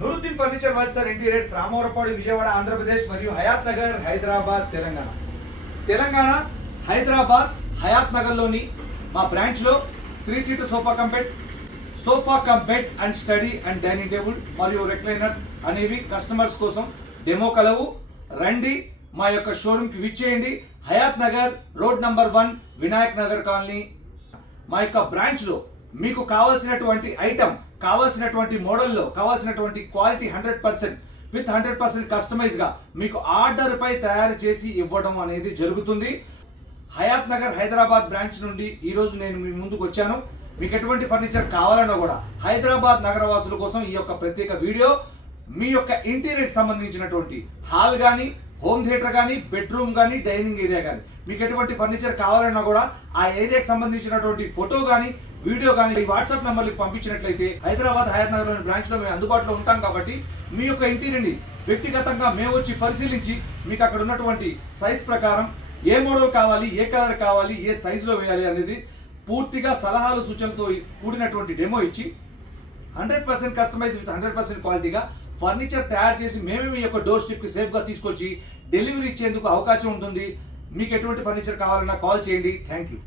Nooruddin furniture works and interiors, Ramavarapadu, Vijayawada, Andhra Pradesh మరియు హయాత్ నగర్, హైదరాబాద్, తెలంగాణ హైదరాబాద్ హయాత్ నగర్లోని మా బ్రాంచ్లో 3 seater sofa cum bed and study and dining table మరియు రెక్లైనర్స్ అనేవి కస్టమర్స్ కోసం డెమో కలవు. రండి, మా యొక్క షోరూమ్కి విచ్చేయండి. Hayath Nagar, road number 1, Vinayak Nagar colony. మా యొక్క బ్రాంచ్లో మీకు కావాల్సినటువంటి ఐటమ్, కావాల్సినటువంటి మోడల్లో, కావాల్సినటువంటి క్వాలిటీ 100% విత్ 100% కస్టమైజ్గా మీకు ఆర్డర్ పై తయారు చేసి ఇవ్వడం అనేది జరుగుతుంది. హయాత్ నగర్ హైదరాబాద్ బ్రాంచ్ నుండి ఈరోజు నేను మీ ముందుకు వచ్చాను. మీకు ఎటువంటి ఫర్నిచర్ కావాలన్నా కూడా హైదరాబాద్ నగరవాసుల కోసం ఈ యొక్క ప్రత్యేక వీడియో. మీ యొక్క ఇంటీరియర్ సంబంధించినటువంటి హాల్ కానీ, హోమ్ థియేటర్ కానీ, బెడ్రూమ్ కానీ, డైనింగ్ ఏరియా కానీ, మీకు ఎటువంటి ఫర్నిచర్ కావాలన్నా కూడా ఆ ఏరియాకి సంబంధించినటువంటి ఫోటో కానీ, వీడియో కానీ ఈ వాట్సాప్ నెంబర్కి పంపించినట్లయితే హైదరాబాద్ హయాత్ నగర్లోని బ్రాంచ్లో మేము అందుబాటులో ఉంటాం. కాబట్టి మీ యొక్క ఇంటీరియర్ని వ్యక్తిగతంగా మేము వచ్చి పరిశీలించి మీకు అక్కడ ఉన్నటువంటి సైజ్ ప్రకారం ఏ మోడల్ కావాలి, ఏ కలర్ కావాలి, ఏ సైజులో వేయాలి అనేది పూర్తిగా సలహాలు సూచనలతో కూడినటువంటి డెమో ఇచ్చి 100% కస్టమైజ్ విత్ 100% క్వాలిటీగా ఫర్నిచర్ తయారు చేసి మేమే మీ యొక్క డోర్ స్టెప్కి సేఫ్గా తీసుకొచ్చి డెలివరీ ఇచ్చేందుకు అవకాశం ఉంటుంది. మీకు ఎటువంటి ఫర్నిచర్ కావాలన్నా కాల్ చేయండి. Thank you.